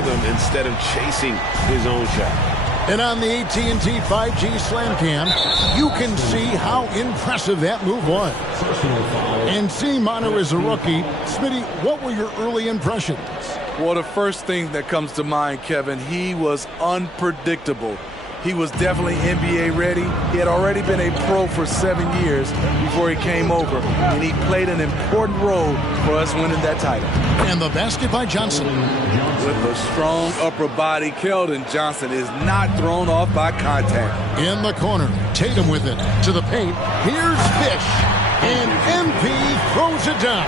rhythm instead of chasing his own shot. And on the AT&T 5G Slam Cam, you can see how impressive that move was. And seeing Manu as a rookie, Smitty, what were your early impressions? Well, the first thing that comes to mind, Kevin, he was unpredictable. He was definitely NBA ready. He had already been a pro for 7 years before he came over, and he played an important role for us winning that title. And the basket by Johnson. With a strong upper body, Keldon Johnson is not thrown off by contact. In the corner, Tatum with it to the paint. Here's Fish, and MP throws it down.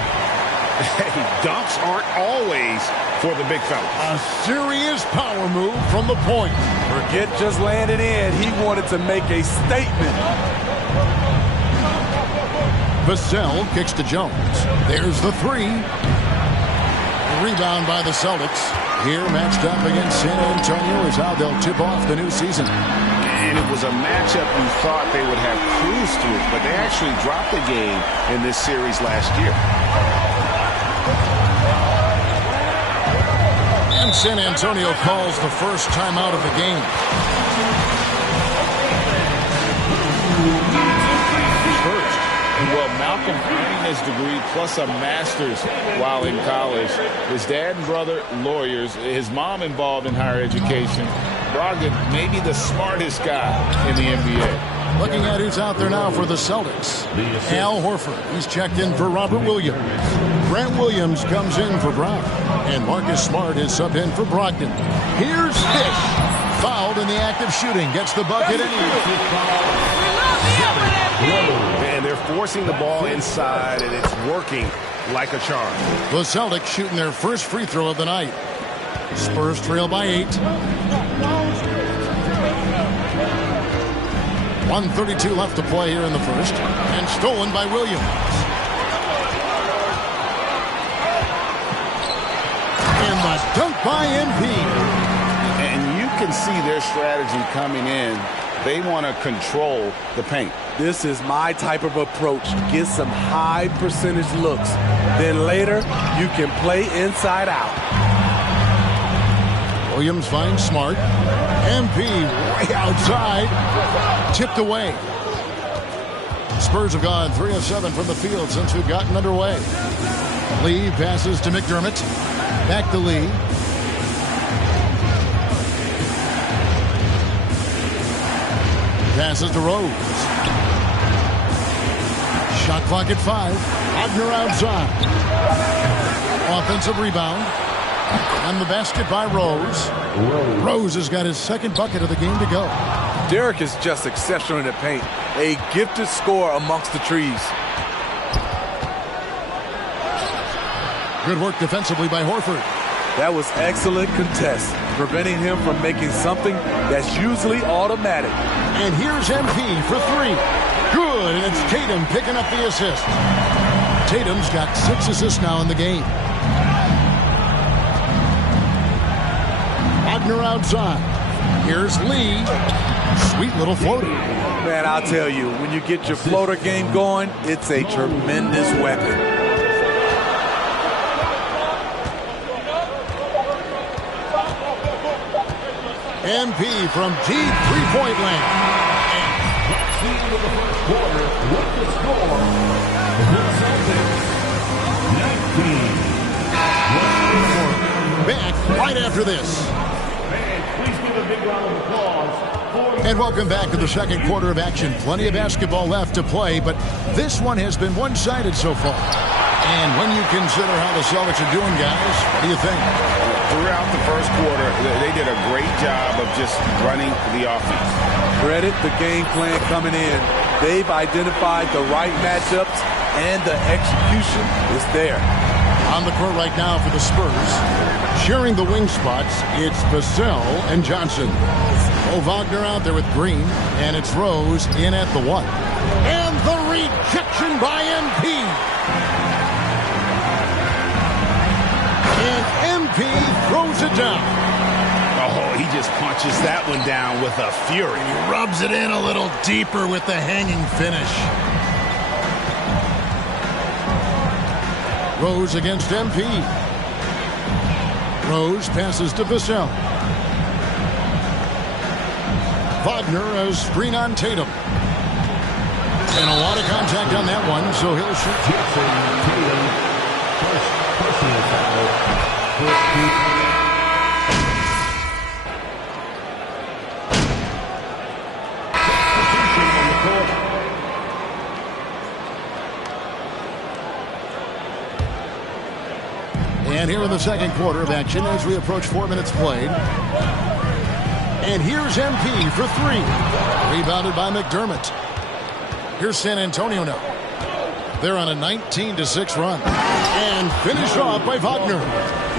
Hey, dunks aren't always for the big fella. A serious power move from the point. Forget just landing in. He wanted to make a statement. Vassell kicks to Jones. There's the three. Rebound by the Celtics. Here matched up against San Antonio is how they'll tip off the new season. And it was a matchup you thought they would have cruised through, but they actually dropped the game in this series last year. And San Antonio calls the first timeout of the game. First. Well, Malcolm earning his degree plus a master's while in college. His dad and brother, lawyers. His mom involved in higher education. Brogdon, maybe the smartest guy in the NBA. Looking at who's out there now for the Celtics. Al Horford. He's checked in for Robert Williams. Grant Williams comes in for Brown. And Marcus Smart is subbed in for Brogdon. Here's Fish. Fouled in the act of shooting. Gets the bucket anyway. And they're forcing the ball inside, and it's working like a charm. The Celtics shooting their first free throw of the night. Spurs trail by 8. 1:32 left to play here in the first. And stolen by Williams. And the dunk by MP. And you can see their strategy coming in. They want to control the paint. This is my type of approach. Get some high percentage looks. Then later, you can play inside out. Williams finds Smart. MP way outside. Tipped away. Spurs have gone 3 of 7 from the field since we've gotten underway. Lee passes to McDermott. Back to Lee. Passes to Rose. Shot clock at 5. Wagner outside. Offensive rebound. And the basket by Rose. Rose has got his second bucket of the game to go. Derek is just exceptional in the paint. A gifted scorer amongst the trees. Good work defensively by Horford. That was excellent contest, preventing him from making something that's usually automatic. And here's MP for 3. Good, and it's Tatum picking up the assist. Tatum's got 6 assists now in the game. Wagner outside. Here's Lee. Sweet little floater. Man, I'll tell you, when you get your floater game going, it's a tremendous weapon. MP from deep three-point land. Into the first quarter with the score. The Celtics 19. Back right after this. Please give a big round of applause. And welcome back to the second quarter of action. Plenty of basketball left to play, but this one has been one-sided so far. And when you consider how the Celtics are doing, guys, what do you think? Throughout the first quarter, they did a great job of just running the offense. Credit the game plan coming in. They've identified the right matchups, and the execution is there. On the court right now for the Spurs, sharing the wing spots, it's Vassell and Johnson. Wagner out there with Green, and it's Rose in at the 1. And the rejection by MP. And MP throws it down. Oh, he just punches that one down with a fury. He rubs it in a little deeper with the hanging finish. Rose against MP. Rose passes to Vassell. Wagner, a screen on Tatum. And a lot of contact on that one, so he'll shoot. Tatum, first personal foul. And here in the second quarter of action as we approach 4 minutes played. And here's MP for three. Rebounded by McDermott. Here's San Antonio now. They're on a 19-6 run. And finished off by Wagner.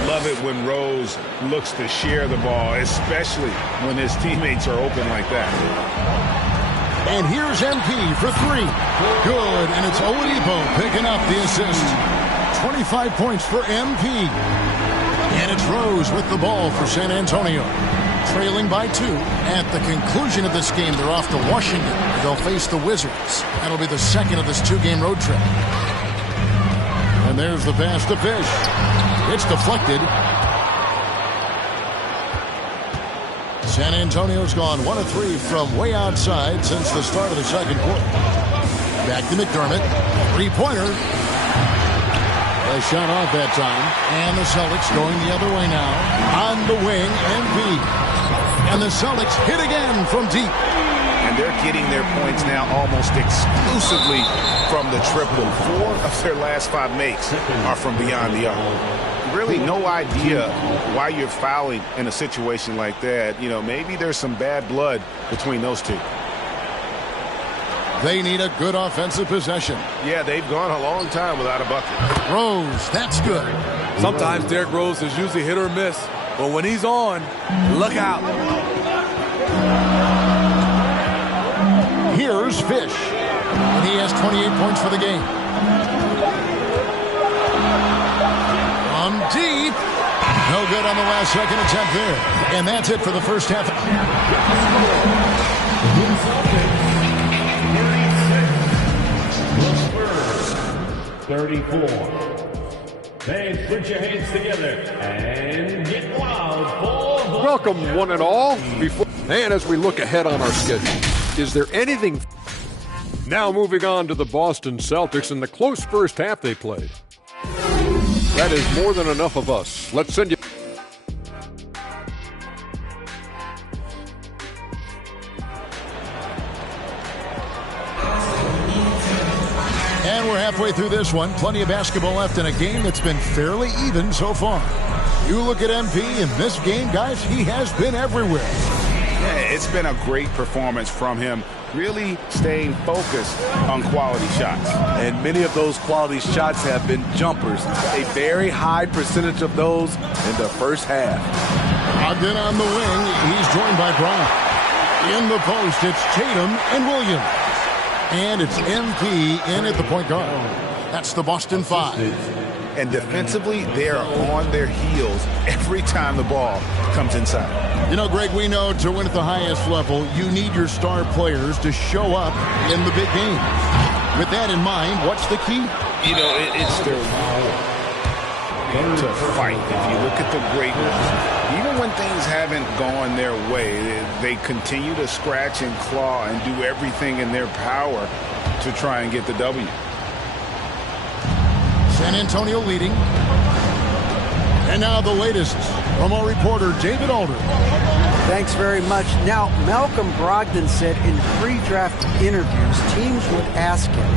Love it when Rose looks to share the ball, especially when his teammates are open like that. And here's MP for three. Good, and it's Oladipo picking up the assist. 25 points for MP. And it's Rose with the ball for San Antonio. Trailing by 2. At the conclusion of this game, they're off to Washington. They'll face the Wizards. That'll be the second of this 2-game road trip. And there's the pass to Fish. It's deflected. San Antonio's gone 1 of 3 from way outside since the start of the second quarter. Back to McDermott. Three-pointer. They shot off that time. And the Celtics going the other way now. On the wing, MP. And the Celtics hit again from deep. And they're getting their points now almost exclusively from the triple. 4 of their last 5 makes are from beyond the arc. Really no idea why you're fouling in a situation like that. You know, maybe there's some bad blood between those two. They need a good offensive possession. Yeah, they've gone a long time without a bucket. Rose, that's good. Sometimes Derrick Rose is usually hit or miss, but when he's on, look out. Here's Fish, and he has 28 points for the game. From deep. No good on the last second attempt there. And that's it for the first half. 34. Fans, put your hands together and get wild for welcome, one and all. And as we look ahead on our schedule, is there anything? Now moving on to the Boston Celtics and the close first half they played. That is more than enough of us. Let's send you. And we're halfway through this one. Plenty of basketball left in a game that's been fairly even so far. You look at MP in this game, guys, he has been everywhere. Yeah, it's been a great performance from him, really staying focused on quality shots. And many of those quality shots have been jumpers. A very high percentage of those in the first half. Ogden on the wing. He's joined by Brown. In the post, it's Tatum and Williams. And it's MP in at the point guard. That's the Boston 5. And defensively, they are on their heels every time the ball comes inside. You know, Greg, we know to win at the highest level, you need your star players to show up in the big game. With that in mind, what's the key? You know, it's their will to fight. If you look at the great ones, even when things haven't gone their way, they continue to scratch and claw and do everything in their power to try and get the W. San Antonio leading. And now the latest from our reporter, David Alder. Thanks very much. Now, Malcolm Brogdon said in pre-draft interviews, teams would ask him,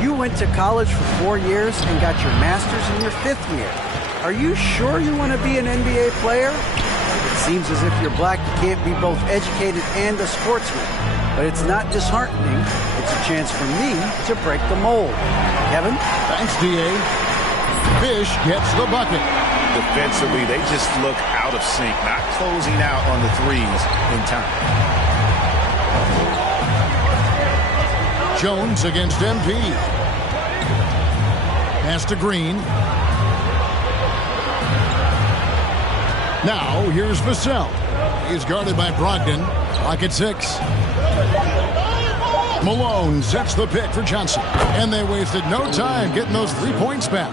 you went to college for 4 years and got your master's in your 5th year. Are you sure you want to be an NBA player? It seems as if you're black, you can't be both educated and a sportsman. But it's not disheartening. It's a chance for me to break the mold. Kevin? Thanks, D.A. Fish gets the bucket. Defensively, they just look out of sync, not closing out on the threes in time. Jones against MP. Pass to Green. Now, here's Vassell. He's guarded by Brogdon. Clock at 6. Malone sets the pick for Johnson. And they wasted no time getting those 3 points back.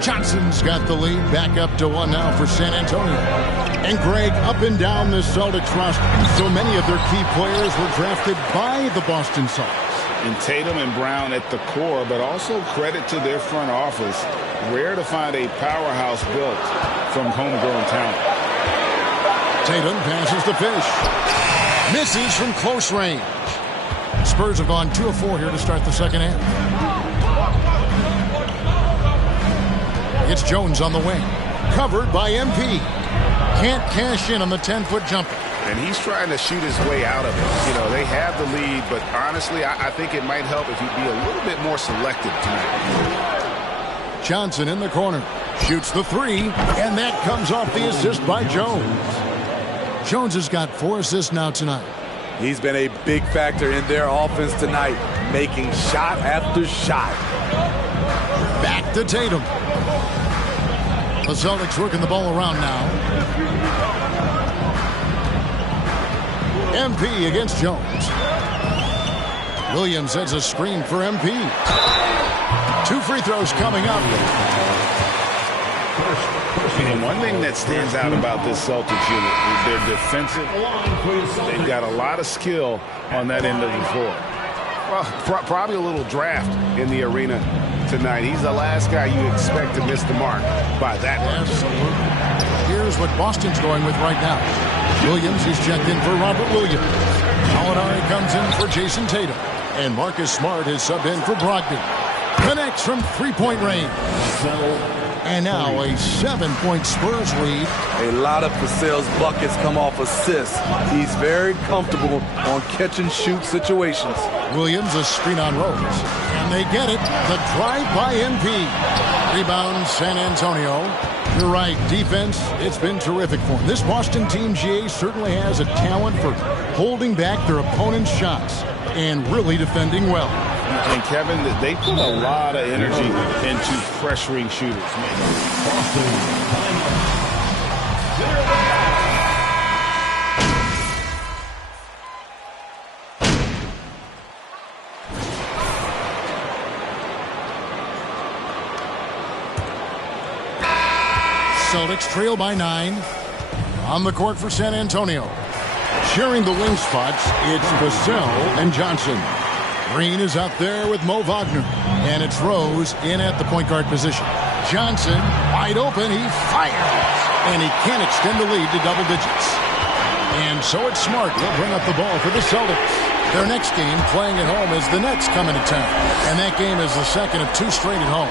Johnson's got the lead, back up to 1 now for San Antonio. And Greg, up and down the Celtics roster, so many of their key players were drafted by the Boston Celtics. And Tatum and Brown at the core, but also credit to their front office. Rare to find a powerhouse built from homegrown talent. Tatum passes the finish. Misses from close range. Spurs have gone 2 of 4 here to start the second half. It's Jones on the wing. Covered by MP. Can't cash in on the 10-foot jumper. And he's trying to shoot his way out of it. You know, they have the lead, but honestly, I think it might help if he'd be a little bit more selective tonight. Johnson in the corner. Shoots the 3, and that comes off the assist by Jones. Jones has got 4 assists now tonight. He's been a big factor in their offense tonight, making shot after shot. Back to Tatum. The Celtics working the ball around now. MP against Jones. Williams sets a screen for MP. 2 free throws coming up. And one thing that stands out about this Celtics unit is their defensive. They've got a lot of skill on that end of the floor. Well, probably a little draft in the arena tonight. He's the last guy you expect to miss the mark by that much. Absolutely. Here's what Boston's going with right now. Williams is checked in for Robert Williams. Gallinari comes in for Jason Tatum. And Marcus Smart is subbed in for Brogdon. Connects from 3-point range. And now a 7-point Spurs lead. A lot of Vassell's buckets come off assists. He's very comfortable on catch-and-shoot situations. Williams a screen on Rose. And they get it. The drive by MP. Rebound San Antonio. You're right. Defense, it's been terrific for them. This Boston team, GA, certainly has a talent for holding back their opponent's shots and really defending well. And Kevin, they put a lot of energy into pressuring shooters. Celtics trail by 9. On the court for San Antonio. Sharing the wing spots, it's Vassell and Johnson. Green is out there with Mo Wagner. And it's Rose in at the point guard position. Johnson, wide open, he fires. And he can't extend the lead to double digits. And so it's Smart. He'll bring up the ball for the Celtics. Their next game, playing at home, is the Nets coming to town. And that game is the second of 2 straight at home.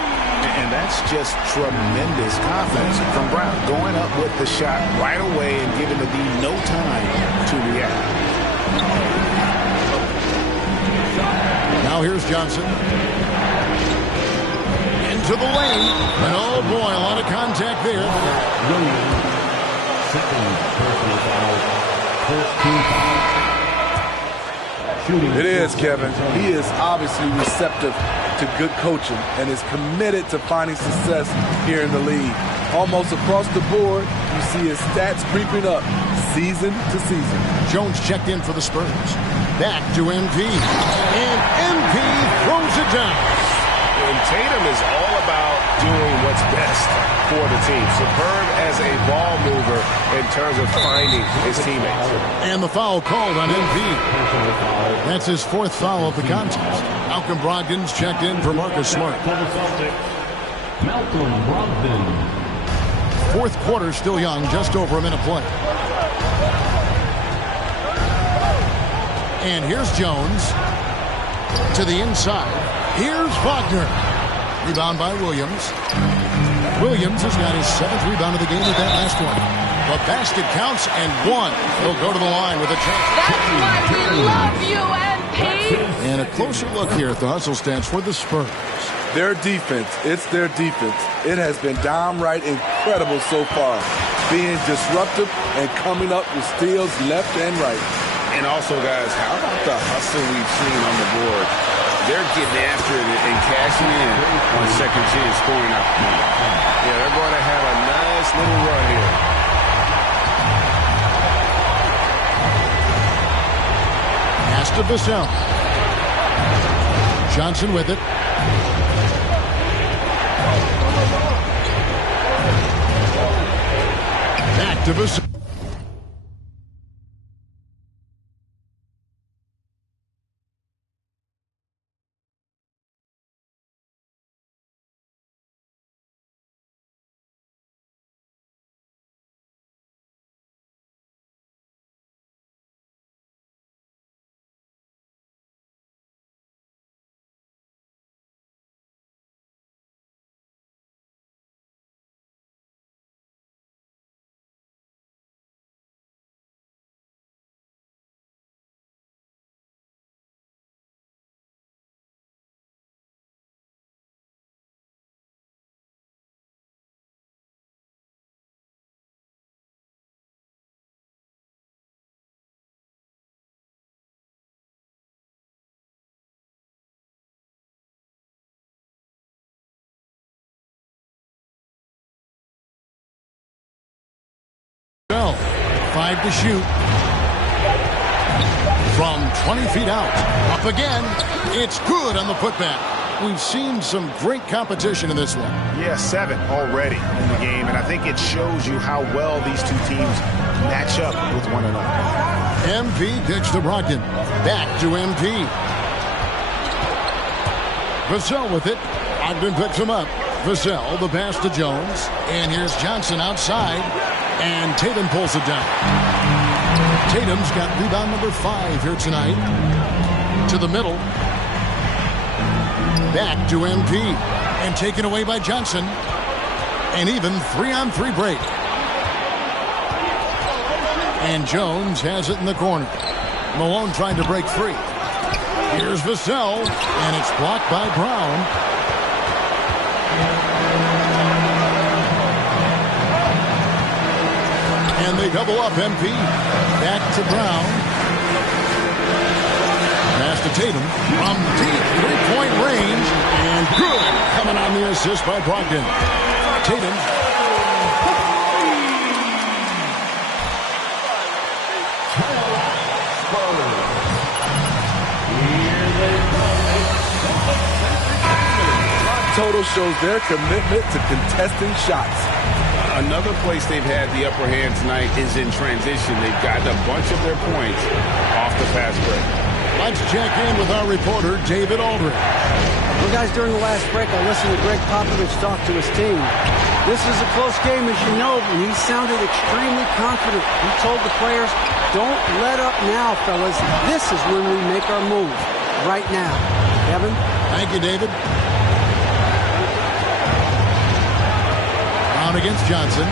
And that's just tremendous confidence from Brown. Going up with the shot right away and giving the D no time to react. Now here's Johnson. Into the lane. And oh boy, a lot of contact there. It is, Kevin. He is obviously receptive to good coaching and is committed to finding success here in the league. Almost across the board, you see his stats creeping up season to season. Jones checked in for the Spurs. Back to MP. And MP throws it down. And Tatum is all about doing what's best for the team. Superb as a ball mover in terms of finding his teammates. And the foul called on MP. That's his 4th foul of the contest. Malcolm Brogdon's checked in for Marcus Smart. Malcolm Brogdon. 4th quarter still young, just over a minute play. And here's Jones to the inside. Here's Wagner. Rebound by Williams. Williams has got his 7th rebound of the game with that last one. The basket counts and 1. He'll go to the line with a chance. That's why we love you, MP. And a closer look here at the hustle stats for the Spurs. Their defense, it's their defense. It has been downright incredible so far. Being disruptive and coming up with steals left and right. And also, guys, how about the hustle we've seen on the board? They're getting after it and cashing in on second chance scoring opportunity. Yeah, they're going to have a nice little run here. Pass to Vassell. Johnson with it. Back to Vassell. Vassell, 5 to shoot. From 20 feet out. Up again. It's good on the putback. We've seen some great competition in this one. Yeah, 7 already in the game, and I think it shows you how well these two teams match up with one another. MP kicks to Brogdon. Back to MP. Vassell with it. Brogdon picks him up. Vassell, the pass to Jones. And here's Johnson outside. And Tatum pulls it down. Tatum's got rebound number 5 here tonight. To the middle. Back to MP. And taken away by Johnson. An even 3-on-3 break. And Jones has it in the corner. Malone trying to break free. Here's Vassell. And it's blocked by Brown. And they double up MP. Back to Brown. Pass to Tatum from deep three-point range. And good. Coming on the assist by Brogdon. Tatum. Total shows their commitment to contesting shots. Another place they've had the upper hand tonight is in transition. They've gotten a bunch of their points off the fast break. Let's check in with our reporter, David Aldridge. Well, guys, during the last break, I listened to Greg Popovich talk to his team. This is a close game, as you know, and he sounded extremely confident. He told the players, don't let up now, fellas. This is when we make our move. Right now. Kevin? Thank you, David. Brown against Johnson.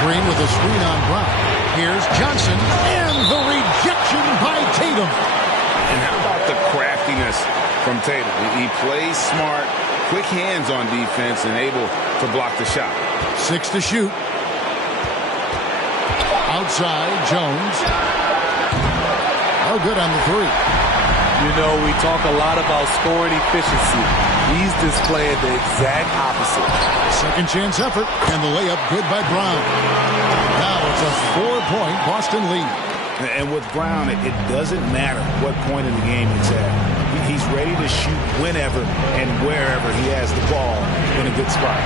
Green with a screen on Brown. Here's Johnson. And the rejection by Tatum. And how about the craftiness from Tatum? He plays smart, quick hands on defense, and able to block the shot. 6 to shoot. Outside, Jones. Oh, good on the 3. You know, we talk a lot about scoring efficiency. He's displaying the exact opposite. Second chance effort, and the layup good by Brown. Now it's a 4-point Boston lead. And with Brown, it doesn't matter what point in the game it's at. He's ready to shoot whenever and wherever he has the ball in a good spot.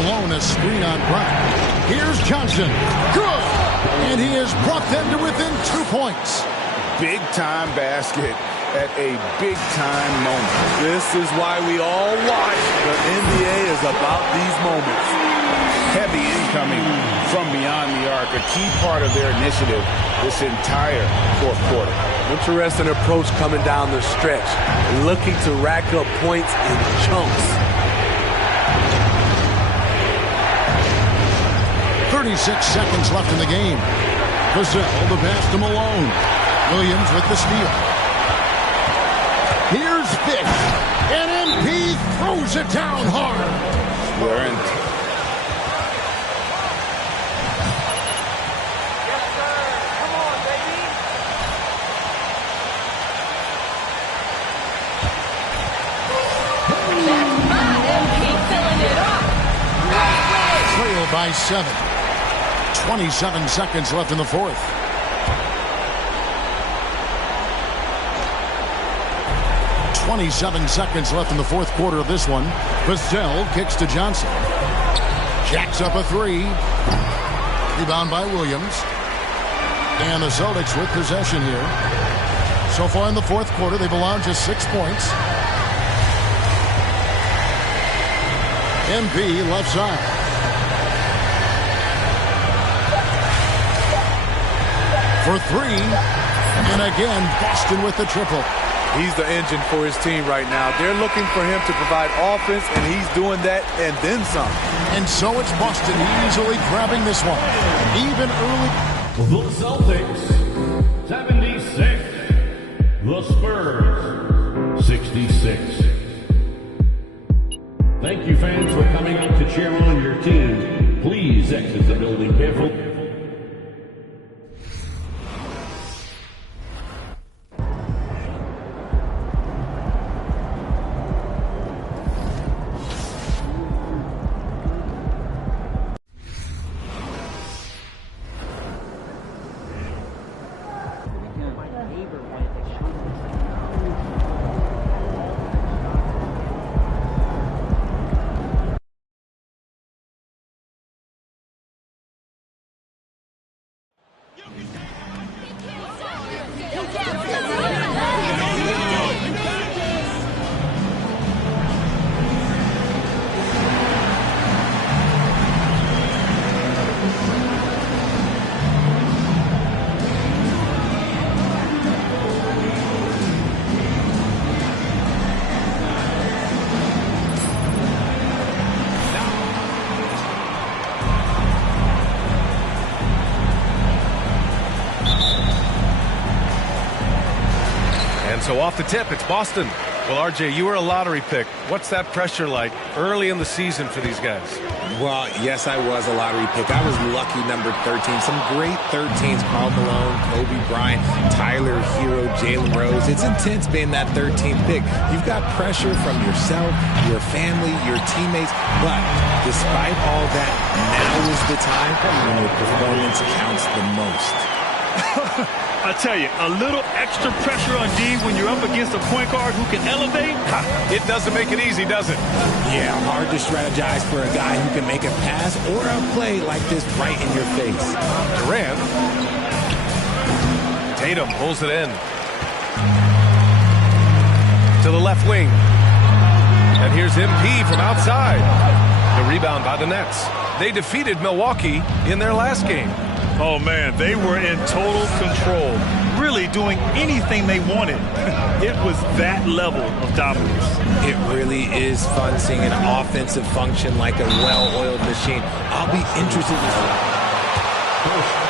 Malone a screen on Brown. Here's Johnson. Good! And he has brought them to within 2 points. Big-time basket at a big-time moment. This is why we all watch. The NBA is about these moments. Heavy incoming from beyond the arc, a key part of their initiative this entire fourth quarter. Interesting approach coming down the stretch, looking to rack up points in chunks. 36 seconds left in the game. Vassell, the pass to Malone. Williams with the steal. Here's Fish. And MP throws it down hard. We're in. Trail by 7. 27 seconds left in the fourth. Seconds left in the fourth quarter of this one. Vassell kicks to Johnson. Jacks up a three. Rebound by Williams. And the Celtics with possession here. So far in the fourth quarter, they've allowed just 6 points. MP left side. For three. And again, Boston with the triple. He's the engine for his team right now. They're looking for him to provide offense, and he's doing that and then some. And so it's Boston easily grabbing this one. Even early. The Celtics, 76. The Spurs, 66. Thank you, fans, for coming out to cheer on your team. Please exit the building carefully. So off the tip, it's Boston. Well, RJ, you were a lottery pick. What's that pressure like early in the season for these guys? Well, yes, I was a lottery pick. I was lucky number 13. Some great 13s, Karl Malone, Kobe Bryant, Tyler Hero, Jalen Rose. It's intense being that 13th pick. You've got pressure from yourself, your family, your teammates. But despite all that, now is the time when your performance counts the most. I tell you, a little extra pressure on D when you're up against a point guard who can elevate. It doesn't make it easy, does it? Yeah, hard to strategize for a guy who can make a pass or a play like this right in your face. Durant. Tatum pulls it in. To the left wing. And here's MP from outside. The rebound by the Nets. They defeated Milwaukee in their last game. Oh, man, they were in total control, really doing anything they wanted. It was that level of dominance. It really is fun seeing an offensive function like a well-oiled machine. I'll be interested to see.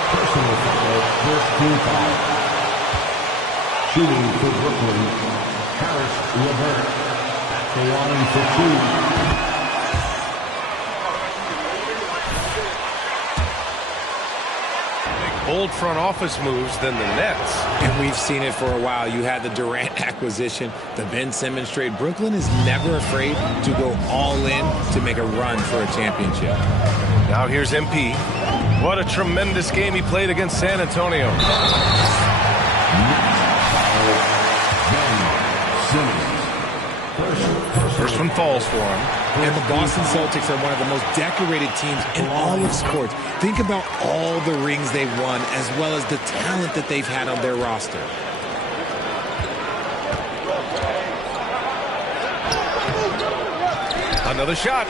Personal foul, first team foul. Shooting for Brooklyn, Karis LeVert at the line for two. Bold front office moves than the Nets. And we've seen it for a while. You had the Durant acquisition, the Ben Simmons trade. Brooklyn is never afraid to go all in to make a run for a championship. Now here's MP. What a tremendous game he played against San Antonio. First one falls for him. And the Boston Celtics are one of the most decorated teams in all of sports. Think about all the rings they've won, as well as the talent that they've had on their roster. Another shot.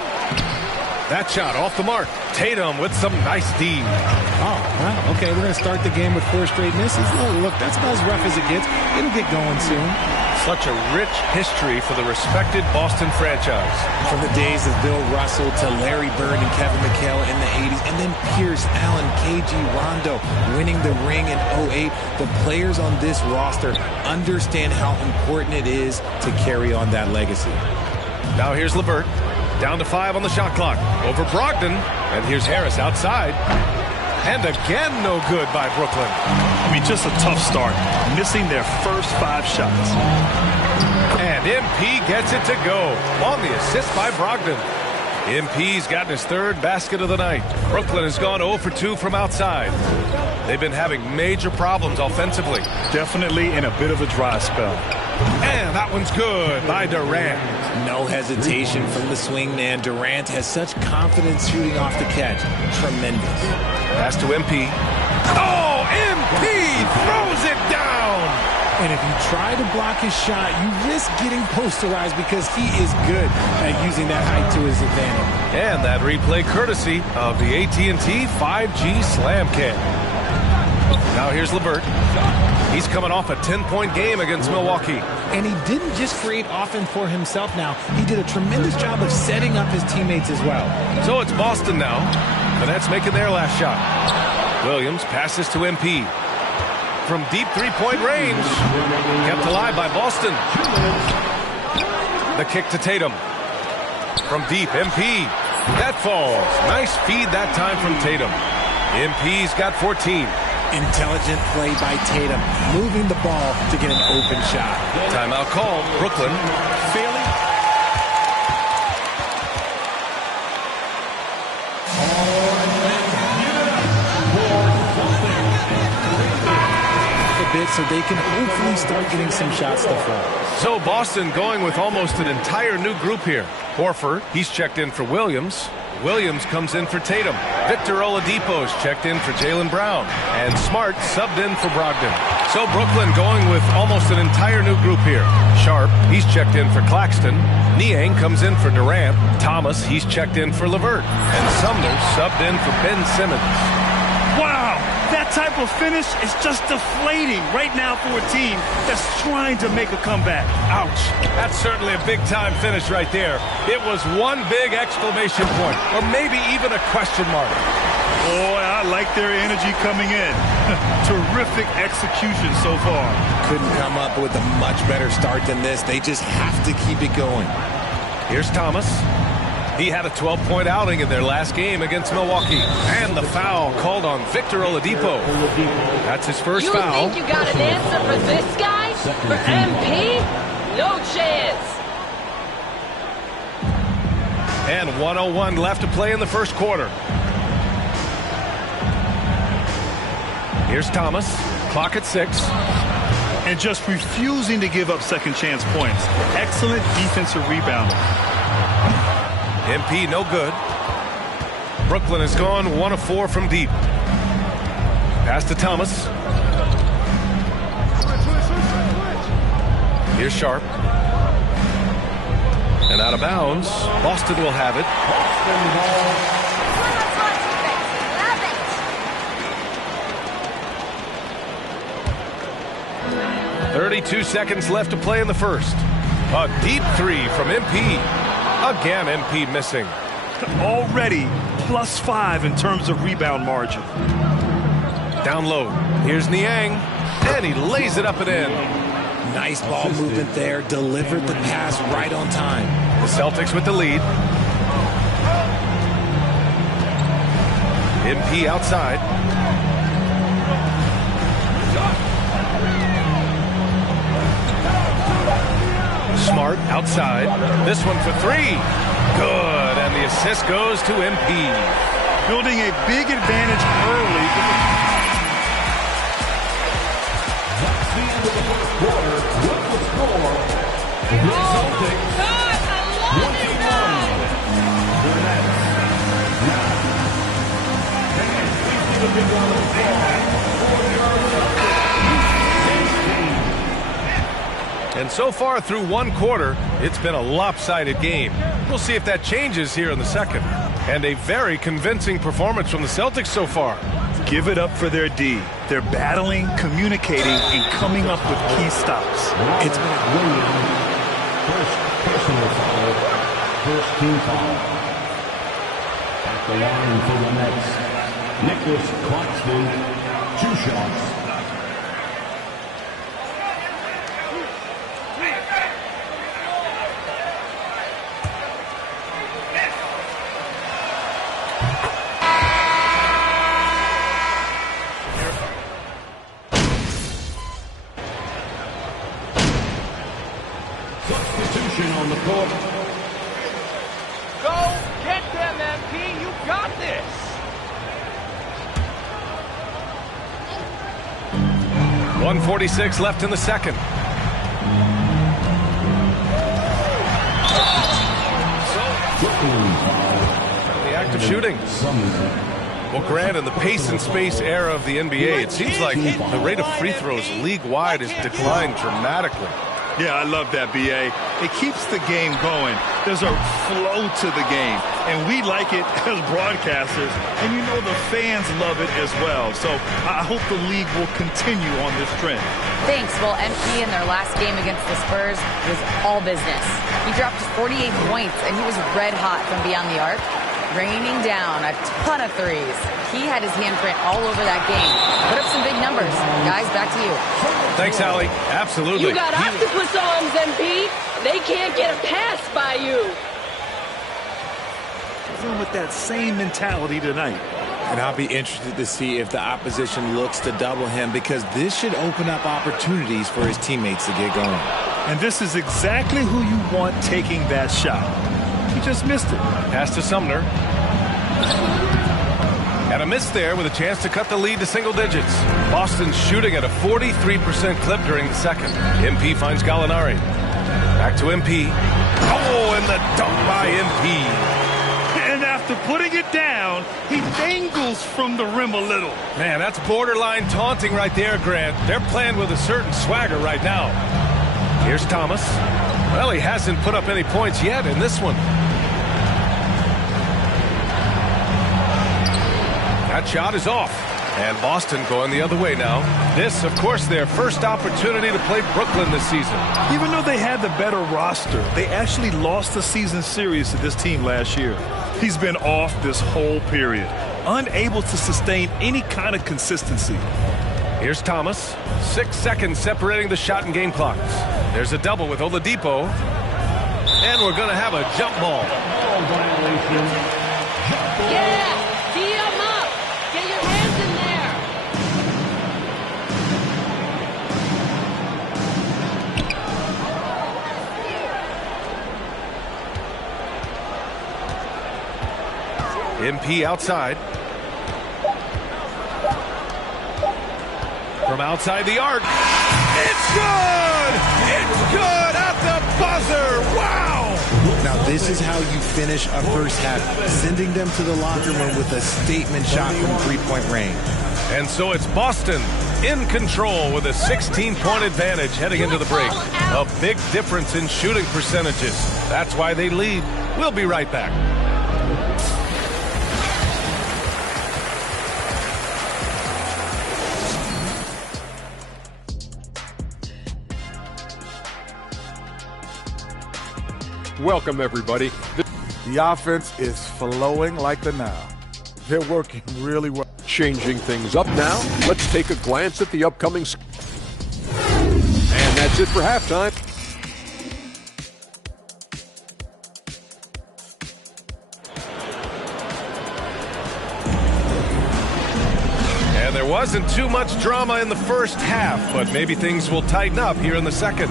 That shot off the mark. Tatum with some nice D. Oh, wow. Okay, we're going to start the game with 4 straight misses. Oh, look, that's about as rough as it gets. It'll get going soon. Such a rich history for the respected Boston franchise. From the days of Bill Russell to Larry Bird and Kevin McHale in the 80s, and then Pierce, Allen, KG, Rondo winning the ring in 08. The players on this roster understand how important it is to carry on that legacy. Now here's LeVert. Down to 5 on the shot clock. Over Brogdon. And here's Harris outside. And again, no good by Brooklyn. I mean, just a tough start. Missing their first 5 shots. And MP gets it to go on the assist by Brogdon. MP's gotten his 3rd basket of the night. Brooklyn has gone 0 for 2 from outside. They've been having major problems offensively. Definitely in a bit of a dry spell. And that one's good by Durant. No hesitation from the swing man. Durant has such confidence shooting off the catch. Tremendous. Pass to MP. Oh, MP throws it down. And if you try to block his shot, you risk getting posterized because he is good at using that height to his advantage. And that replay courtesy of the AT&T 5G Slam Cam. Now here's LeVert. He's coming off a 10-point game against Milwaukee. And he didn't just create offense for himself now. He did a tremendous job of setting up his teammates as well. So it's Boston now. The Nets making their last shot. Williams passes to MP. From deep three-point range. Kept alive by Boston. The kick to Tatum. From deep, MP. That falls. Nice feed that time from Tatum. MP's got 14. Intelligent play by Tatum, moving the ball to get an open shot. Timeout called. Brooklyn failing. A bit so they can hopefully start getting some shots to fall. So Boston going with almost an entire new group here. Horford, he's checked in for Williams. Williams comes in for Tatum. Victor Oladipo's checked in for Jaylen Brown. And Smart subbed in for Brogdon. So Brooklyn going with almost an entire new group here. Sharp, he's checked in for Claxton. Niang comes in for Durant. Thomas, he's checked in for LeVert. And Sumner subbed in for Ben Simmons. Wow, that type of finish is just deflating right now for a team that's trying to make a comeback. Ouch. That's certainly a big-time finish right there. It was one big exclamation point, or maybe even a question mark. Boy, I like their energy coming in. Terrific execution so far. Couldn't come up with a much better start than this. They just have to keep it going. Here's Thomas. He had a 12-point outing in their last game against Milwaukee. And the foul called on Victor Oladipo. That's his first foul. You think you got an answer for this guy? For MP? No chance. And 1:01 left to play in the first quarter. Here's Thomas. Clock at 6. And just refusing to give up second chance points. Excellent defensive rebound. MP no good. Brooklyn has gone 1 of 4 from deep. Pass to Thomas. Here's Sharp. And out of bounds. Boston will have it. 32 seconds left to play in the first. A deep three from MP. Again, MP missing. Already +5 in terms of rebound margin. Down low. Here's Niang. And he lays it up and in. Nice ball movement there. Delivered the pass right on time. The Celtics with the lead. MP outside. Smart outside. This one for 3. Good. And the assist goes to MP. Building a big advantage early. That's the end of the first quarter. What the score? The Celtics 21. The Nets 9. And so far through one quarter, it's been a lopsided game. We'll see if that changes here in the second. And a very convincing performance from the Celtics so far. Give it up for their D. They're battling, communicating, and coming up with key stops. It's been Williams. First personal foul. First team foul. At the line for the Nets, Nicholas Claxton, 2 shots. On the court. Go get them, MP. You got this. .146 left in the second. of shooting. Well, Grant, in the pace and space era of the NBA, it seems like the rate of free throws league-wide has declined dramatically. Yeah, I love that, B.A. It keeps the game going. There's a flow to the game, and we like it as broadcasters, and you know the fans love it as well. So I hope the league will continue on this trend. Thanks. Well, MP in their last game against the Spurs was all business. He dropped 48 points, and he was red hot from beyond the arc, raining down a ton of threes. He had his handprint all over that game. Put up some big numbers. Guys, back to you. Thanks, Allie. Absolutely. You got octopus arms, MP. They can't get a pass by you. With that same mentality tonight. And I'll be interested to see if the opposition looks to double him, because this should open up opportunities for his teammates to get going. And this is exactly who you want taking that shot. He just missed it. Pass to Sumner. And a miss there with a chance to cut the lead to single digits. Boston's shooting at a 43% clip during the second. MP finds Gallinari. Back to MP. Oh, and the dunk by MP. And after putting it down, he dangles from the rim a little. Man, that's borderline taunting right there, Grant. They're playing with a certain swagger right now. Here's Thomas. Well, he hasn't put up any points yet in this one. That shot is off. And Boston going the other way now. This, of course, their first opportunity to play Brooklyn this season. Even though they had the better roster, they actually lost the season series to this team last year. He's been off this whole period, unable to sustain any kind of consistency. Here's Thomas. 6 seconds separating the shot and game clocks. There's a double with Oladipo. And we're going to have a jump ball. Yeah! Tee him up! Get your hands in there! MP outside. From outside the arc. It's good! It's good at the buzzer! Wow! Now, this is how you finish a first half, sending them to the locker room with a statement shot from three-point range. And so it's Boston in control with a 16-point advantage heading into the break. A big difference in shooting percentages. That's why they lead. We'll be right back. Welcome, everybody. The offense is flowing like the Nile. They're working really well. Changing things up now, let's take a glance at the upcoming. And that's it for halftime. And there wasn't too much drama in the first half, but maybe things will tighten up here in the second.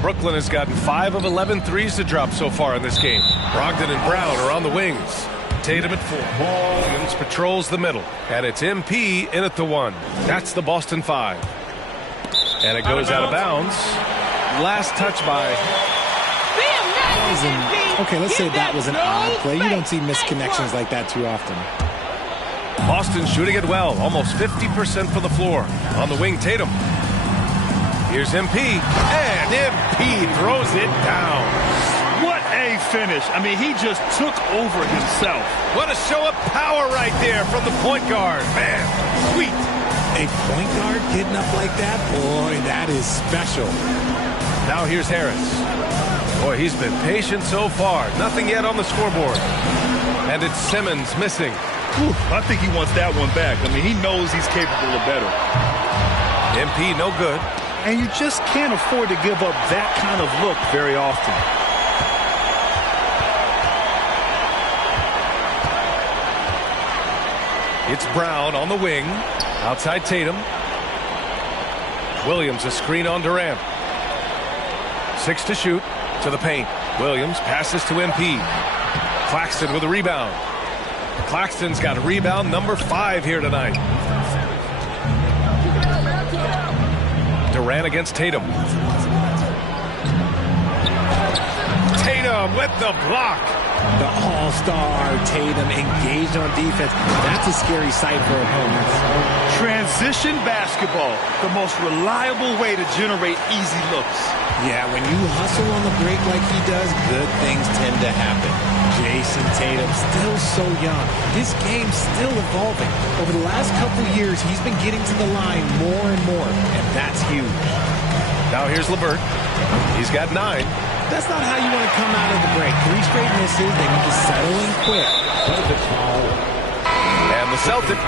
Brooklyn has gotten 5 of 11 threes to drop so far in this game. Brogdon and Brown are on the wings. Tatum at 4. Williams patrols the middle. And it's MP in at the 1. That's the Boston 5. And it goes out of bounds. Last touch by... Okay, let's say that was an odd play. You don't see misconnections like that too often. Boston shooting it well. Almost 50% from the floor. On the wing, Tatum. Here's MP, and MP throws it down. What a finish. I mean, he just took over himself. What a show of power right there from the point guard. Man, sweet. A point guard getting up like that? Boy, that is special. Now here's Harris. Boy, he's been patient so far. Nothing yet on the scoreboard. And it's Simmons missing. Whew, I think he wants that one back. I mean, he knows he's capable of better. MP no good. And you just can't afford to give up that kind of look very often. It's Brown on the wing. Outside Tatum. Williams a screen on Durant. 6 to shoot. To the paint. Williams passes to MP. Claxton with a rebound. Claxton's got a rebound number 5 here tonight. Durant against Tatum. Tatum with the block. The all-star Tatum engaged on defense. That's a scary sight for opponents. Transition basketball, the most reliable way to generate easy looks. Yeah, when you hustle on the break like he does, good things tend to happen. Jason Tatum, still so young. His game's still evolving. Over the last couple years, he's been getting to the line more and more, and that's huge. Now here's LeVert. He's got 9. That's not how you want to come out of the break. 3 straight misses. They need to settle in quick. And the Celtics.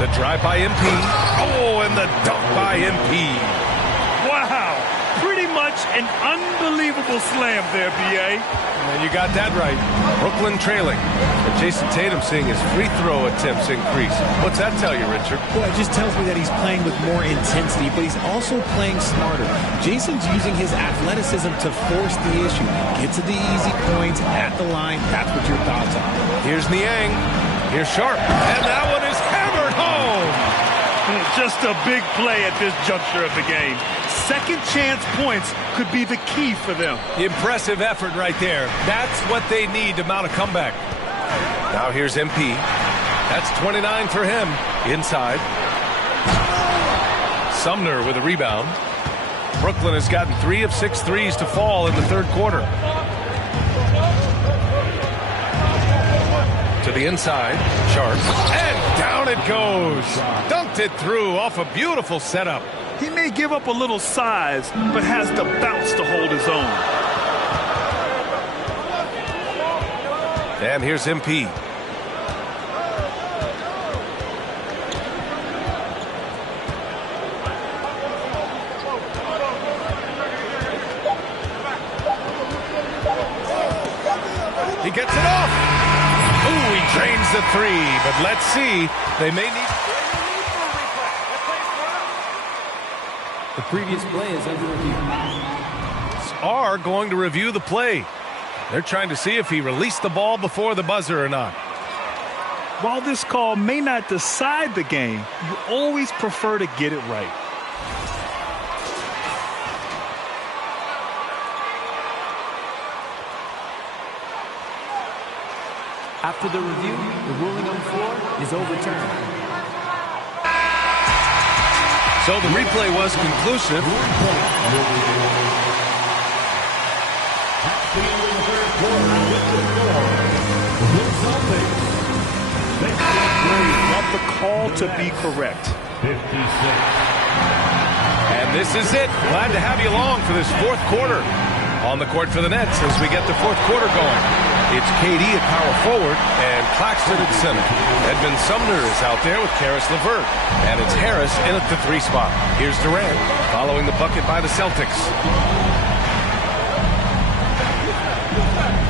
The drive by MP. Oh, and the dunk by MP. Wow. Pretty much an unbelievable slam there, B.A. And you got that right. Brooklyn trailing. And Jason Tatum seeing his free throw attempts increase. What's that tell you, Richard? Well, it just tells me that he's playing with more intensity, but he's also playing smarter. Jason's using his athleticism to force the issue. Get to the easy points at the line. That's what your thoughts are. Here's Niang. Here's Sharp. And that one is hammered home. Just a big play at this juncture of the game. Second chance points could be the key for them. Impressive effort right there. That's what they need to mount a comeback. Now here's MP. That's 29 for him. Inside. Sumner with a rebound. Brooklyn has gotten 3 of 6 threes to fall in the third quarter. To the inside. Sharp. And down it goes. Dunked it through off a beautiful setup. He may give up a little size, but has the bounce to hold his own. And here's MP. He gets it off. Ooh, he drains the 3, but let's see. They may need... The previous play is under review. Are going to review the play. They're trying to see if he released the ball before the buzzer or not. While this call may not decide the game, you always prefer to get it right. After the review, the ruling on the floor is overturned. So the replay was conclusive. Want the call to be correct. 56. And this is it. Glad to have you along for this fourth quarter. On the court for the Nets as we get the fourth quarter going. It's KD at power forward and Claxton at center. Edmund Sumner is out there with Karis LeVert. And it's Harris in at the 3 spot. Here's Durant following the bucket by the Celtics.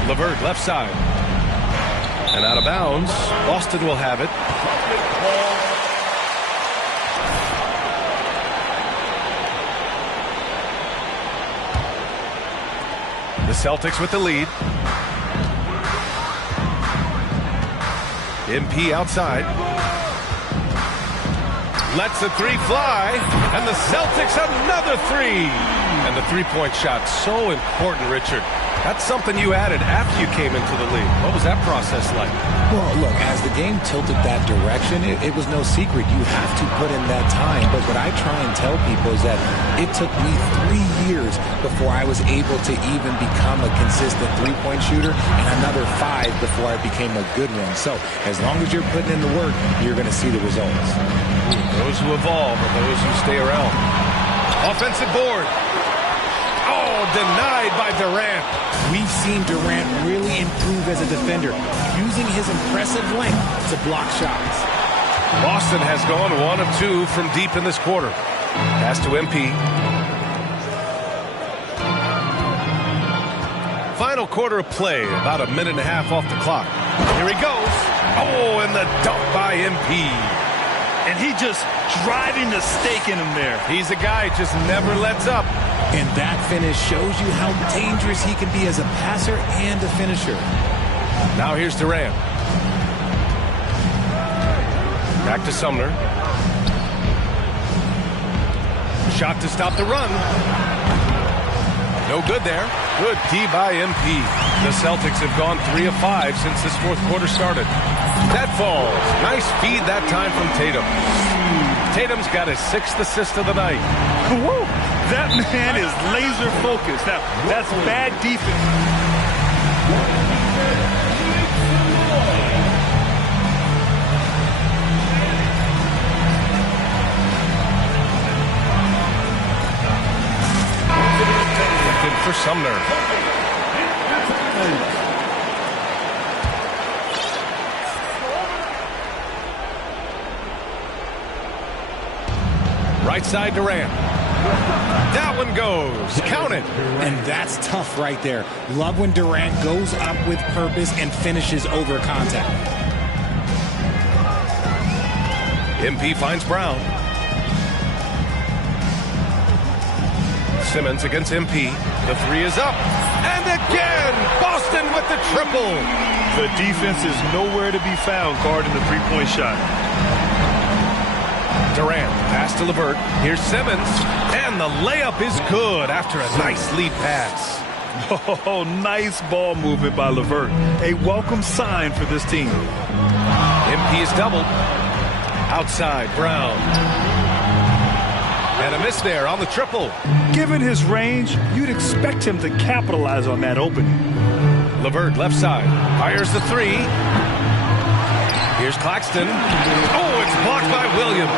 LeVert left side. And out of bounds. Boston will have it. The Celtics with the lead. MP outside. Lets the 3 fly. And the Celtics another 3. And the 3-point shot, so important, Richard. That's something you added after you came into the league. What was that process like? Well, look, as the game tilted that direction, it was no secret. You have to put in that time. But what I try and tell people is that it took me 3 years before I was able to even become a consistent 3-point shooter, and another 5 before I became a good one. So as long as you're putting in the work, you're going to see the results. Those who evolve are those who stay around. Offensive board. Oh, denied by Durant. We've seen Durant really improve as a defender, using his impressive length to block shots. Boston has gone 1 of 2 from deep in this quarter. Pass to MP. Final quarter of play, about a minute and a half off the clock. Here he goes. Oh, and the dunk by MP. And he just driving the stake in him there. He's a guy just never lets up. And that finish shows you how dangerous he can be as a passer and a finisher. Now here's Durant. Back to Sumner. Shot to stop the run. No good there. Good D by MP. The Celtics have gone 3 of 5 since this fourth quarter started. That falls. Nice feed that time from Tatum. Tatum's got his 6th assist of the night. Woo! That man is laser focused. Now, that's bad defense. For Sumner. Right side Durant. That one goes. Count it. And that's tough right there. Love when Durant goes up with purpose and finishes over contact. MP finds Brown. Simmons against MP. The 3 is up. And again, Boston with the triple. The defense is nowhere to be found guarding the three-point shot. Durant, pass to LeVert. Here's Simmons. And the layup is good after a nice lead pass. Oh, nice ball movement by LeVert. A welcome sign for this team. MP is doubled. Outside, Brown. And a miss there on the triple. Given his range, you'd expect him to capitalize on that opening. LeVert, left side. Fires the 3. Here's Claxton. Oh, it's blocked by Williams.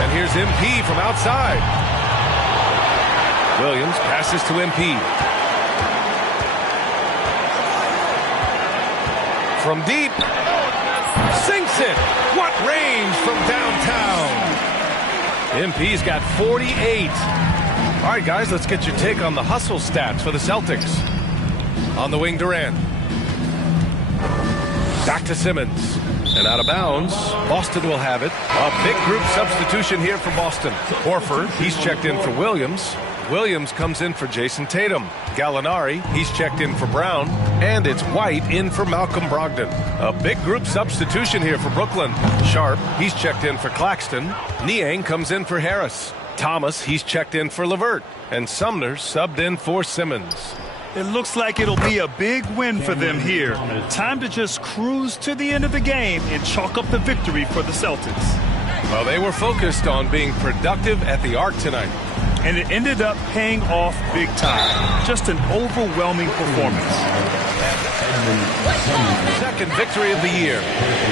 And here's MP from outside. Williams passes to MP. From deep. Sinks it. What range from downtown. MP's got 48. All right, guys, let's get your take on the hustle stats for the Celtics. On the wing, Durant. Back to Simmons. And out of bounds, Boston will have it. A big group substitution here for Boston. Horford, he's checked in for Williams. Williams comes in for Jason Tatum. Gallinari, he's checked in for Brown. And it's White in for Malcolm Brogdon. A big group substitution here for Brooklyn. Sharp, he's checked in for Claxton. Niang comes in for Harris. Thomas, he's checked in for LeVert. And Sumner subbed in for Simmons. It looks like it'll be a big win for them here. Time to just cruise to the end of the game and chalk up the victory for the Celtics. Well, they were focused on being productive at the Arc tonight. And it ended up paying off big time. Just an overwhelming performance. Second victory of the year.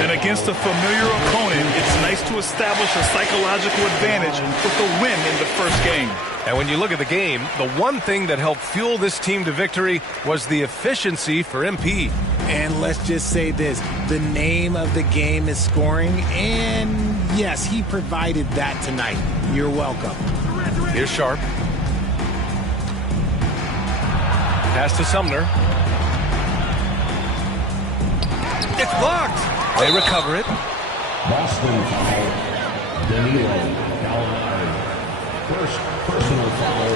And against a familiar opponent, it's nice to establish a psychological advantage with a win in the first game. And when you look at the game, the one thing that helped fuel this team to victory was the efficiency for MP. And let's just say this, the name of the game is scoring, and yes, he provided that tonight. You're welcome. Here's Sharp. Pass to Sumner. It's blocked. They recover it. Boston foul. Danilo Gallinari. First personal foul.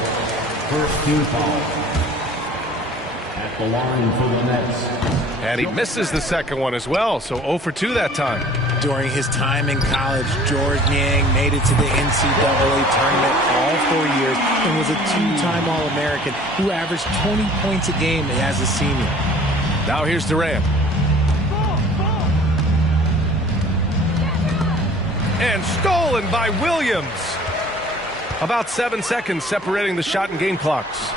First team foul. At the line for the Nets. And he misses the second one as well, so 0 for 2 that time. During his time in college, George Niang made it to the NCAA tournament all 4 years and was a two-time All-American who averaged 20 points a game as a senior. Now here's Durant. And stolen by Williams. About 7 seconds separating the shot and game clocks.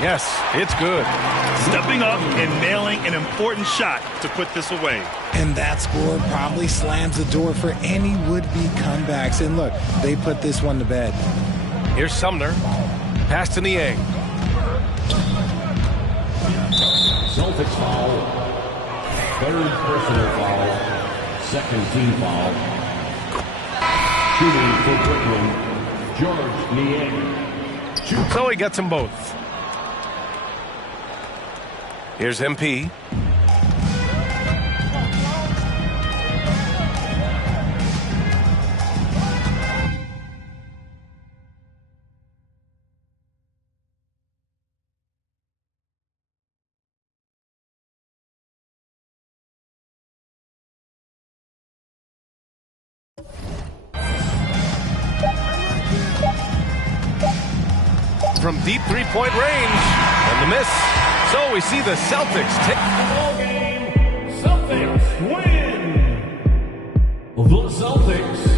Yes, it's good. Stepping up and nailing an important shot to put this away. And that score probably slams the door for any would-be comebacks. And look, they put this one to bed. Here's Sumner. Pass to Niang. Celtics foul. Third personal foul. Second team foul. Shooting for Brooklyn, George Niang. So he gets them both. Here's MP. from deep three-point range. And the miss. So we see the Celtics take Ball game. Celtics win. The Celtics